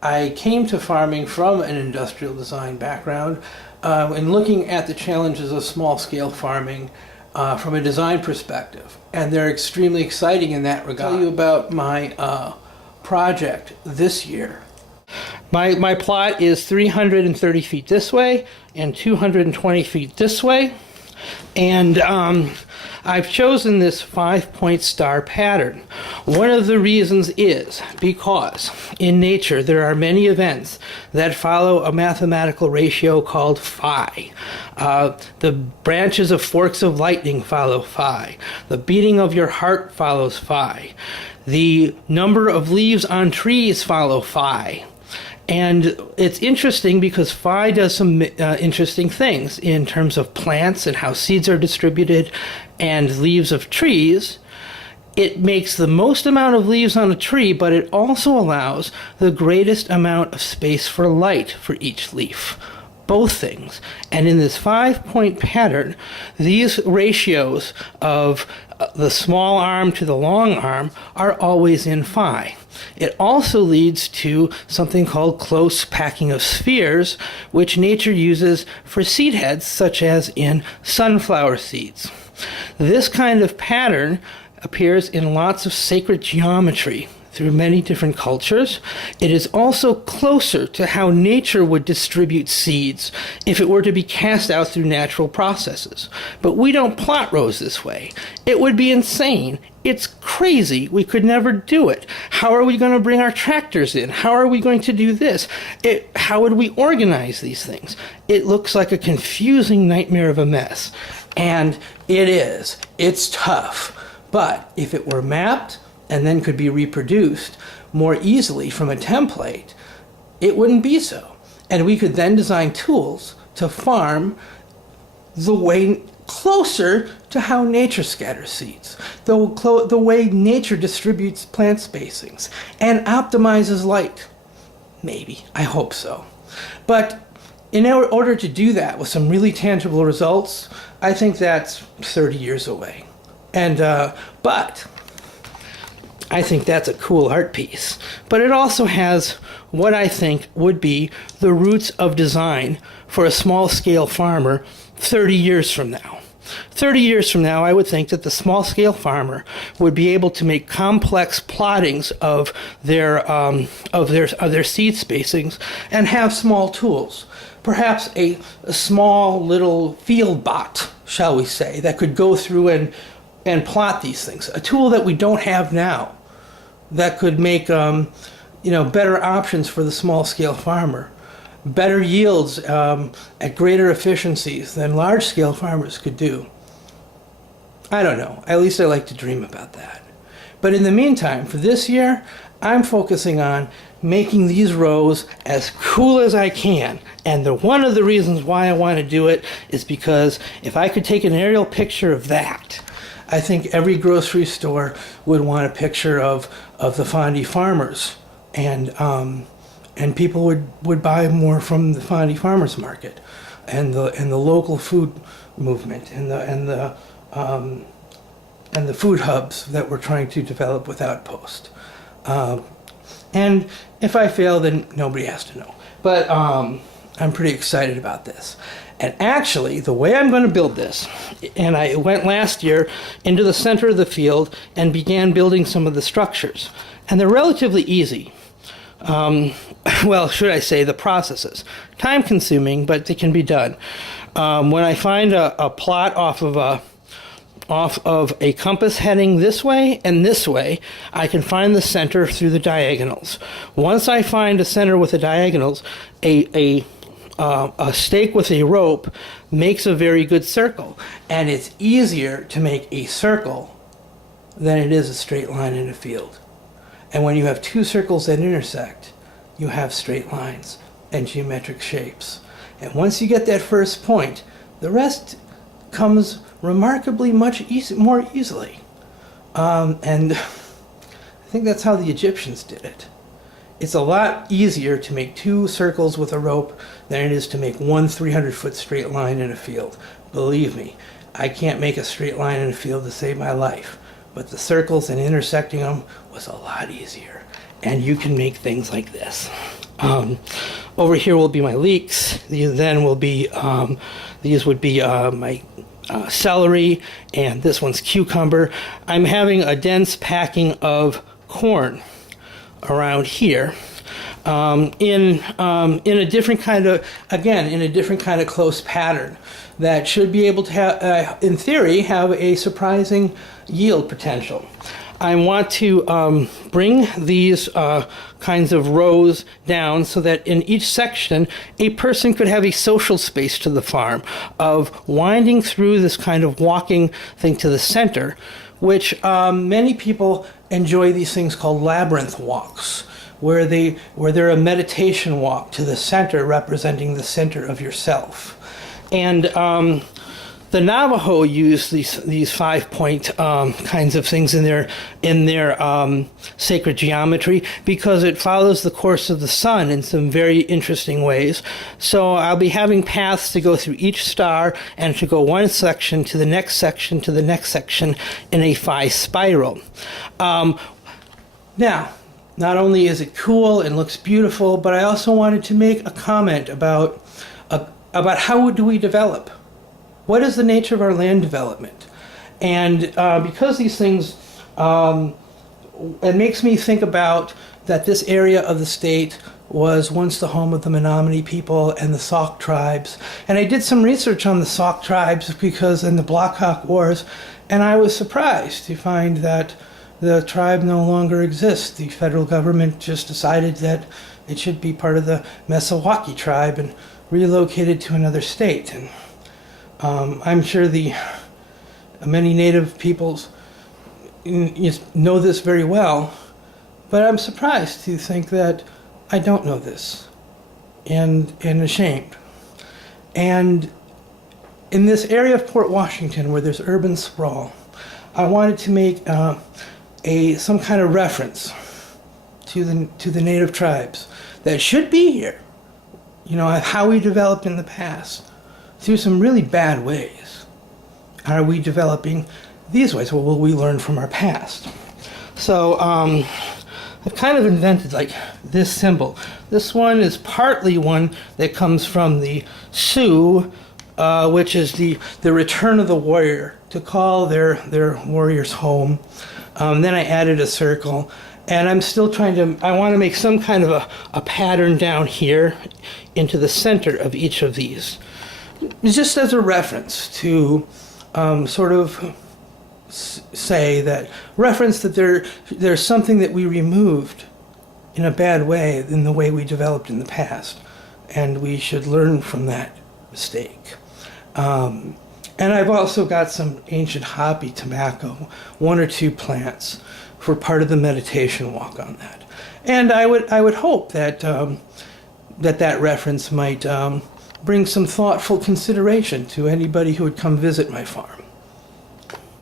I came to farming from an industrial design background and looking at the challenges of small-scale farming from a design perspective. And they're extremely exciting in that regard. I'll tell you about my project this year. My plot is 330 feet this way and 220 feet this way. And I've chosen this 5-point star pattern. One of the reasons is because in nature there are many events that follow a mathematical ratio called phi. The branches of forks of lightning follow phi. The beating of your heart follows phi. The number of leaves on trees follow phi. And it's interesting because phi does some interesting things in terms of plants and how seeds are distributed and leaves of trees. It makes the most amount of leaves on a tree, but it also allows the greatest amount of space for light for each leaf. Both things. And in this 5-point pattern, these ratios of the small arm to the long arm are always in phi. It also leads to something called close packing of spheres, which nature uses for seed heads, such as in sunflower seeds. This kind of pattern appears in lots of sacred geometry through many different cultures. It is also closer to how nature would distribute seeds if it were to be cast out through natural processes. But we don't plot rows this way. It would be insane. It's crazy. We could never do it. How are we going to bring our tractors in? How are we going to do this? How would we organize these things? It looks like a confusing nightmare of a mess. And it is. It's tough. But if it were mapped and then could be reproduced more easily from a template, it wouldn't be so. And we could then design tools to farm the way closer to how nature scatters seeds, the way nature distributes plant spacings and optimizes light. Maybe. I hope so. But in order to do that with some really tangible results, I think that's 30 years away. And but I think that's a cool art piece. But it also has what I think would be the roots of design for a small-scale farmer 30 years from now. 30 years from now, I would think that the small-scale farmer would be able to make complex plottings of their seed spacings and have small tools. Perhaps a small little field bot, shall we say, that could go through and plot these things. A tool that we don't have now that could make better options for the small-scale farmer, better yields at greater efficiencies than large-scale farmers could do. I don't know. At least I like to dream about that. But in the meantime, for this year, I'm focusing on making these rows as cool as I can. And one of the reasons why I want to do it is because if I could take an aerial picture of that, I think every grocery store would want a picture of the Fondy farmers, and people would buy more from the Fondy Farmers Market, and the local food movement, and the food hubs that we're trying to develop with Outpost. And if I fail, then nobody has to know. But I'm pretty excited about this. And actually, the way I'm going to build this, and I went last year into the center of the field and began building some of the structures. And they're relatively easy. Well, should I say the processes. Time-consuming, but they can be done. When I find a plot off of a compass heading this way and this way, I can find the center through the diagonals. Once I find a center with the diagonals, a stake with a rope makes a very good circle. And it's easier to make a circle than it is a straight line in a field. And when you have two circles that intersect, you have straight lines and geometric shapes. And once you get that first point, the rest comes remarkably more easily. And I think that's how the Egyptians did it. It's a lot easier to make two circles with a rope than it is to make one 300-foot straight line in a field. Believe me, I can't make a straight line in a field to save my life. But the circles and intersecting them was a lot easier. And you can make things like this. Over here will be my leeks. These then will be, these would be my celery, and this one's cucumber. I'm having a dense packing of corn around here. In a different kind of, again, in a different kind of close pattern that should be able to have, in theory, have a surprising yield potential. I want to bring these kinds of rows down so that in each section a person could have a social space to the farm of winding through this kind of walking thing to the center, which many people enjoy these things called labyrinth walks, where they're a meditation walk to the center, representing the center of yourself. And the Navajo use these 5-point kinds of things in their sacred geometry because it follows the course of the sun in some very interesting ways. So I'll be having paths to go through each star and to go one section to the next section to the next section in a phi spiral. Now, not only is it cool and looks beautiful, but I also wanted to make a comment about how do we develop. What is the nature of our land development? And because these things, it makes me think about that this area of the state was once the home of the Menominee people and the Sauk tribes. And I did some research on the Sauk tribes because in the Black Hawk Wars, and I was surprised to find that the tribe no longer exists. The federal government just decided that it should be part of the Mesawaki tribe and relocated to another state. And I'm sure the many native peoples know this very well, but I'm surprised to think that I don't know this, and ashamed. And in this area of Port Washington where there's urban sprawl, I wanted to make some kind of reference to the native tribes that should be here. You know, how we developed in the past through some really bad ways. How are we developing these ways? What will we learn from our past? So I've kind of invented like this symbol. This one is partly one that comes from the Sioux, which is the return of the warrior, to call their warriors home. Then I added a circle, and I'm still I want to make some kind of a pattern down here into the center of each of these. Just as a reference to sort of say that, reference that there's something that we removed in a bad way in the way we developed in the past, and we should learn from that mistake. And I've also got some ancient hoppy tobacco, 1 or 2 plants, for part of the meditation walk on that. And I would hope that that reference might bring some thoughtful consideration to anybody who would come visit my farm.